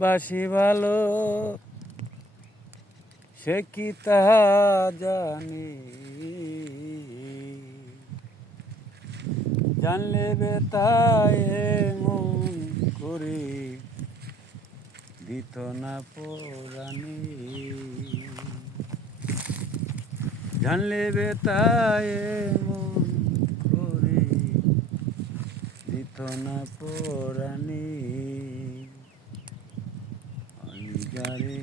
বাসি ভালো সে কি তাহা জানি, জানলে বেতায় মন করি দিত না পরানি, জানলে বেতায় মন করি দিত না পরানি, আমি যারে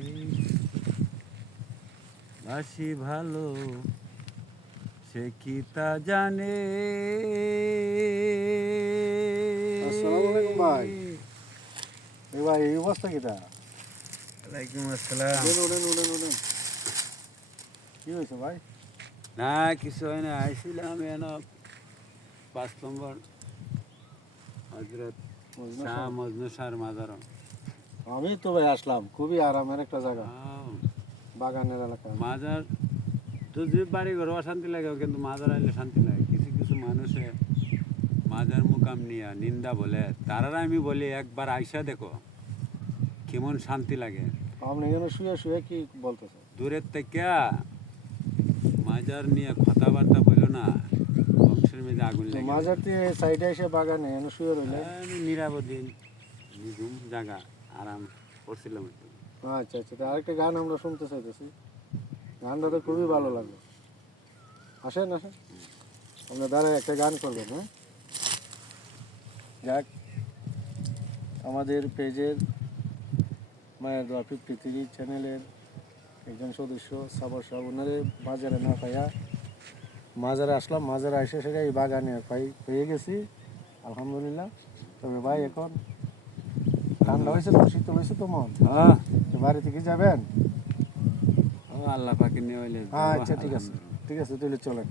বাসি ভালো সে কি তা জানে। আসসালামু আলাইকুম ভাই। এই ভাই এই অবস্থা কিটা? ওয়ালাইকুম আসসালাম। উঠেন। কি হয়েছে ভাই? না কিছু হয় না, আইছিলাম এন 5 নম্বর হজরত শাহ মজনু শাহর মাজার। আমি তো ভাই আসলাম, খুবই আরামের একটা জায়গা, বাগানের এলাকা। মাজার যদি বাড়ি ঘর অশান্তি লাগে, কিন্তু মাজার আইলে শান্তি লাগে। কিছু কিছু মানুষে মাজার মুকাম নিয়ে নিন্দা বলে, তারা আমি বলি একবার আইসা দেখো কেমন শান্তি লাগে। আপনি এখানে শুয়ে শুয়ে কি বলতেছে? দূরের থেকে মাজার নিয়ে কথাবার্তা বলো না, বংশের মেয়েদের আগুন লাগে। মাজার দিয়ে সাইডে এসে বাগানে এখানে শুয়ে রইলেন? আমি নিরাপদে নিঝুম জায়গা আরাম করছিলাম একটু। আচ্ছা আচ্ছা, তা আরেকটা গান আমরা শুনতে চাইতেছি, গানটা তো খুবই ভালো লাগলো। আসেন আপনার দ্বারা একটা গান করবেন। হ্যাঁ যাক, আমাদের পেজের মায়ের দোয়া 53 চ্যানেলের একজন সদস্য সাবর সাহেব, ওনারে বাজারে না পাইয়া মাজারে আসলাম। মাজারে এসে সেটা এই বাগানে পেয়ে গেছি, আলহামদুলিল্লাহ। তবে ভাই এখন ঠান্ডা হয়েছে তো, শীতল হয়েছে তো মন, হ্যাঁ, তো বাড়ি থেকে যাবেন? ও আল্লাহ পাকে নিয়ে হইলে আচ্ছা ঠিক আছে তাহলে চলেন।